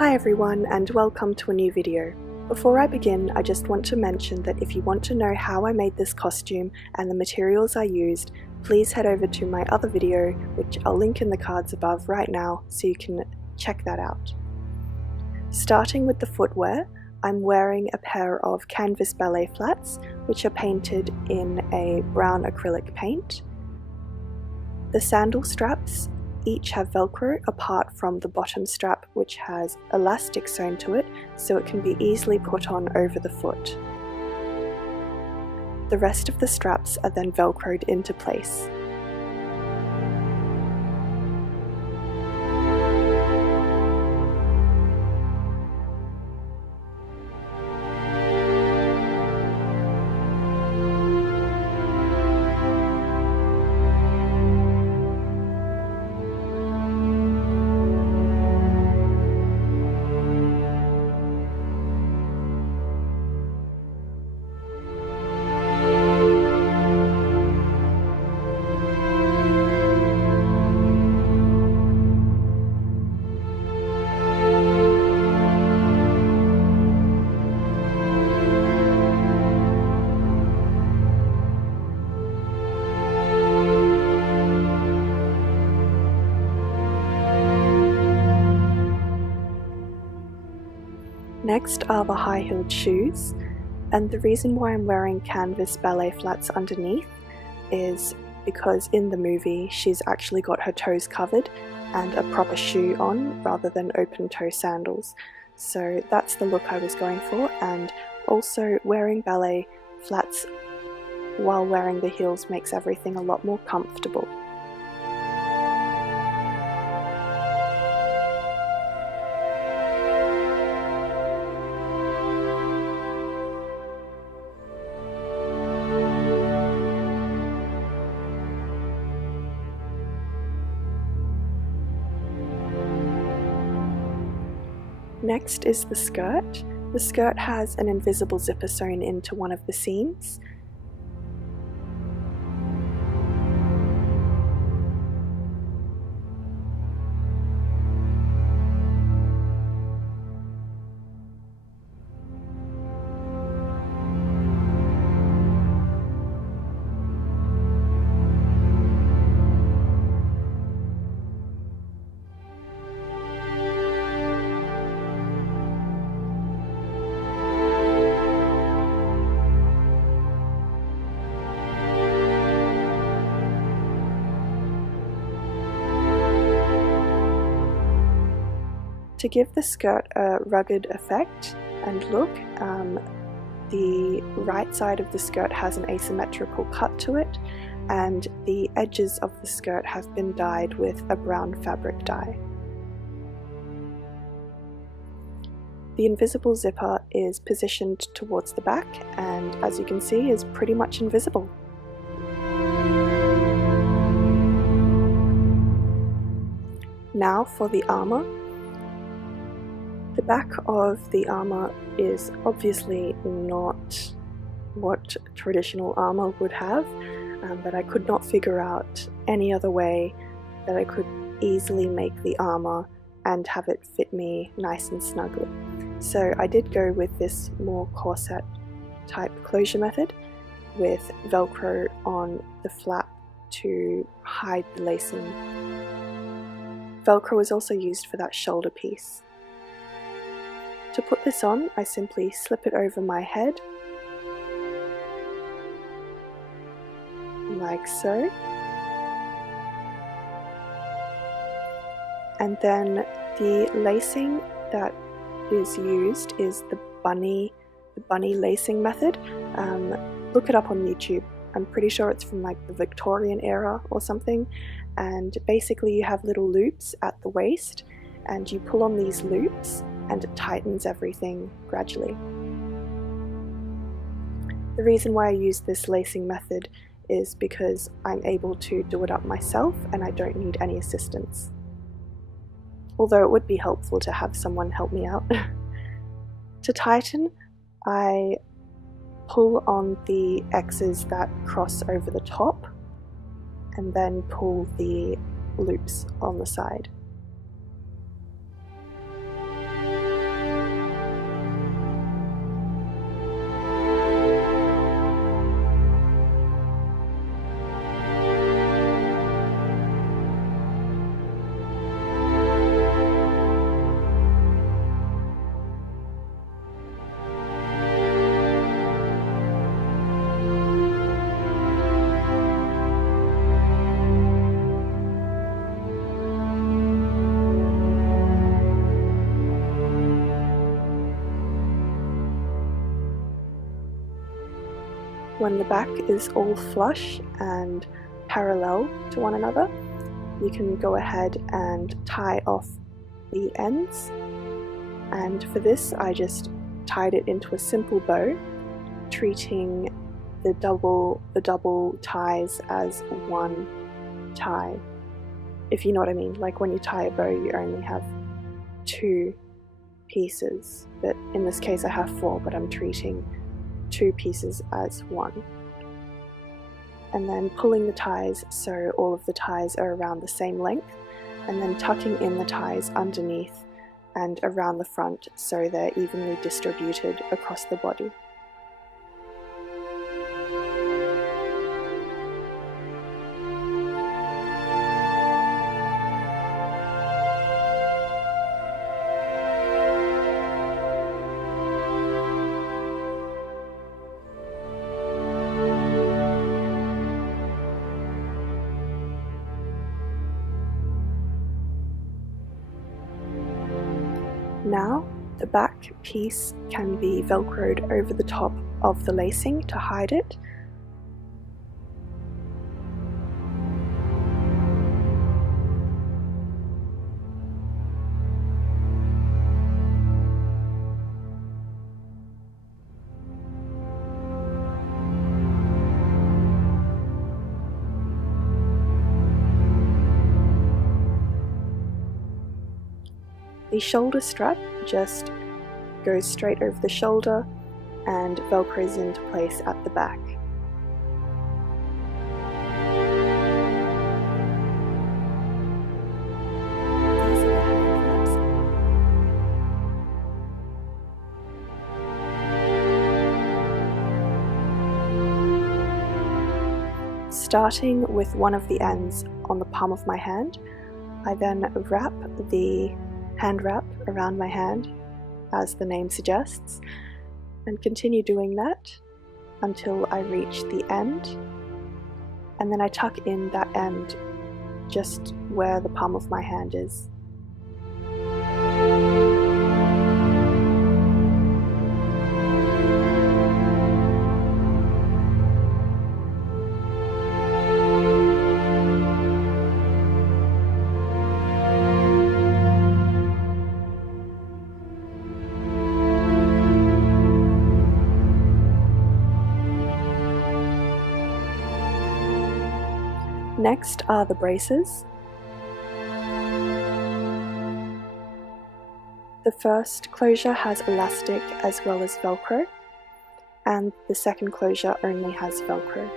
Hi everyone and welcome to a new video. Before I begin, I just want to mention that if you want to know how I made this costume and the materials I used, please head over to my other video, which I'll link in the cards above right now so you can check that out. Starting with the footwear, I'm wearing a pair of canvas ballet flats which are painted in a brown acrylic paint. The sandal straps each have velcro apart from the bottom strap, which has elastic sewn to it so it can be easily put on over the foot. The rest of the straps are then velcroed into place. Next are the high-heeled shoes, and the reason why I'm wearing canvas ballet flats underneath is because in the movie she's actually got her toes covered and a proper shoe on rather than open-toe sandals. So that's the look I was going for, and also wearing ballet flats while wearing the heels makes everything a lot more comfortable. Next is the skirt. The skirt has an invisible zipper sewn into one of the seams. To give the skirt a rugged effect and look, the right side of the skirt has an asymmetrical cut to it, and the edges of the skirt have been dyed with a brown fabric dye. The invisible zipper is positioned towards the back and, as you can see, is pretty much invisible. Now for the armour. The back of the armour is obviously not what traditional armour would have, but I could not figure out any other way that I could easily make the armour and have it fit me nice and snugly. So I did go with this more corset type closure method with velcro on the flap to hide the lacing. Velcro was also used for that shoulder piece. To put this on, I simply slip it over my head, like so, and then the lacing that is used is the bunny lacing method. Look it up on YouTube. I'm pretty sure it's from like the Victorian era or something, and basically you have little loops at the waist and you pull on these loops and it tightens everything gradually. The reason why I use this lacing method is because I'm able to do it up myself and I don't need any assistance. Although it would be helpful to have someone help me out. To tighten, I pull on the X's that cross over the top and then pull the loops on the side. when the back is all flush and parallel to one another, you can go ahead and tie off the ends. And for this, I just tied it into a simple bow, treating the double ties as one tie, if you know what I mean. Like when you tie a bow, you only have 2 pieces, but in this case I have 4, but I'm treating 2 pieces as one. And then pulling the ties so all of the ties are around the same length, and then tucking in the ties underneath and around the front so they're evenly distributed across the body. Now, the back piece can be velcroed over the top of the lacing to hide it. The shoulder strap just goes straight over the shoulder and velcros into place at the back. These are the hand wraps. Starting with one of the ends on the palm of my hand, I then wrap the hand wrap around my hand, as the name suggests, and continue doing that until I reach the end, and then I tuck in that end just where the palm of my hand is. Next are the braces. The first closure has elastic as well as velcro, and the second closure only has velcro.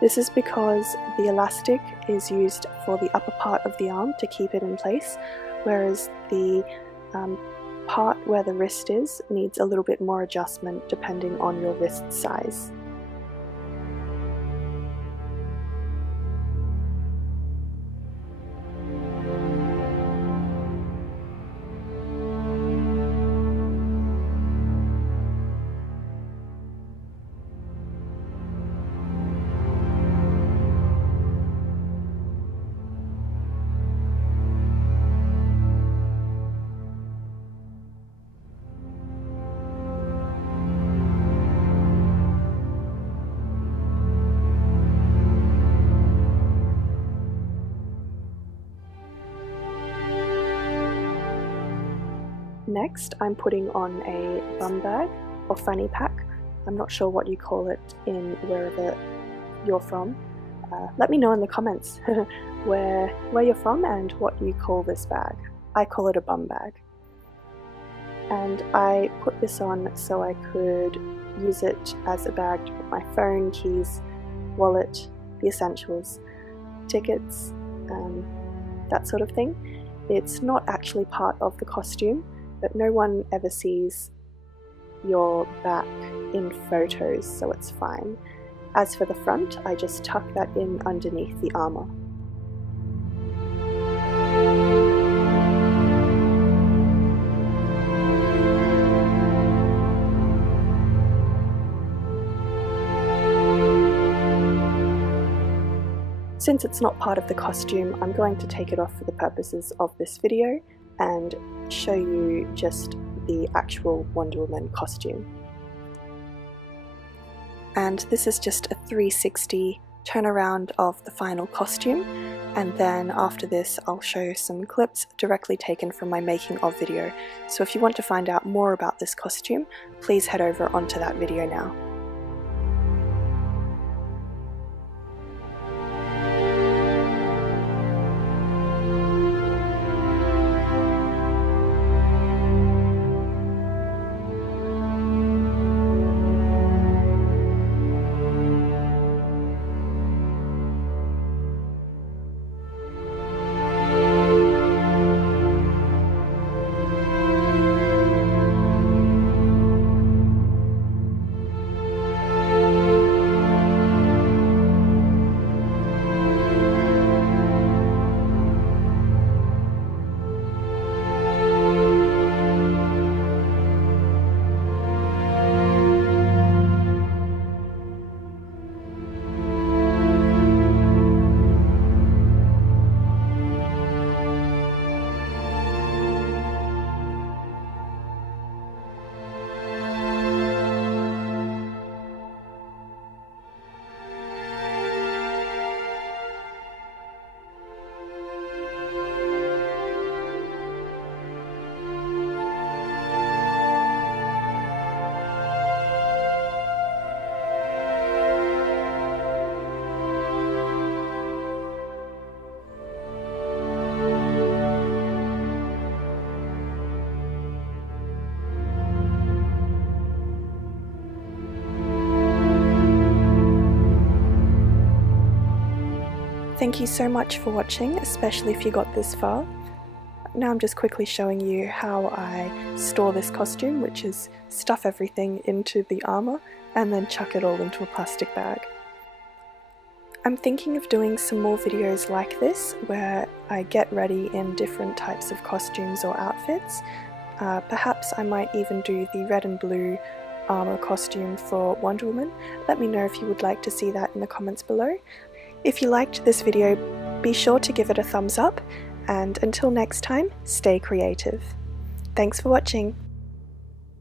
This is because the elastic is used for the upper part of the arm to keep it in place, whereas the part where the wrist is needs a little bit more adjustment depending on your wrist size. Next, I'm putting on a bum bag or fanny pack. I'm not sure what you call it in wherever you're from. Let me know in the comments where you're from and what you call this bag. I call it a bum bag. And I put this on so I could use it as a bag to put my phone, keys, wallet, the essentials, tickets, that sort of thing. It's not actually part of the costume, but no one ever sees your back in photos, so it's fine. As for the front, I just tuck that in underneath the armour. Since it's not part of the costume, I'm going to take it off for the purposes of this video and show you just the actual Wonder Woman costume. and this is just a 360 turnaround of the final costume, and then after this I'll show some clips directly taken from my making of video. So if you want to find out more about this costume, please head over onto that video now. Thank you so much for watching, especially if you got this far. Now I'm just quickly showing you how I store this costume, which is stuff everything into the armour and then chuck it all into a plastic bag. I'm thinking of doing some more videos like this where I get ready in different types of costumes or outfits. Perhaps I might even do the red and blue armour costume for Wonder Woman. Let me know if you would like to see that in the comments below. If you liked this video, be sure to give it a thumbs up, and until next time, stay creative. Thanks for watching!